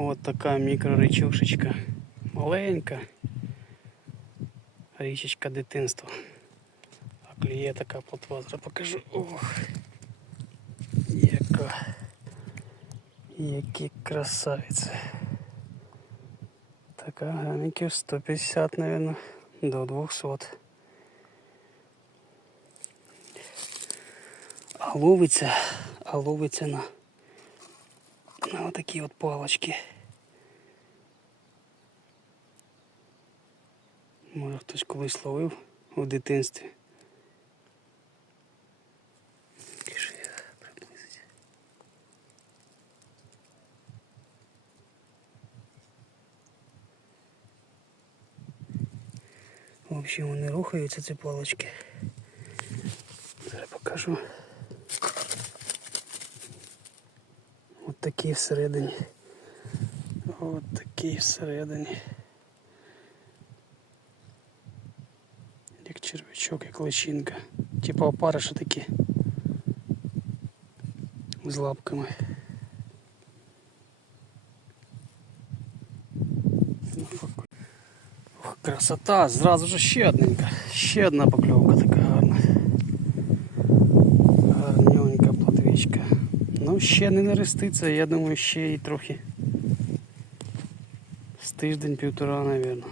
От така мікроречушечка. Маленька. Річечка дитинства. А клює така плотва. Покажу. Ох. Яка. Які красавиці. Така граміків 150, наверное, до 200. А ловиться, а ловиться на отакі от палочки. Може хтось колись ловив у дитинстві. Якщо я приблизить. В общем, вони рухаються, ці палочки. Зараз покажу. От такі всередині. От такі всередині. Як червячок, як личинка. Типа опариша такі. З лапками. Ну, фоку- Ох, красота, зразу ж ще одненька. Ще одна покльовка така Ну, ще не нереститься, я думаю, ще і трохи. З тиждень-півтора, мабуть.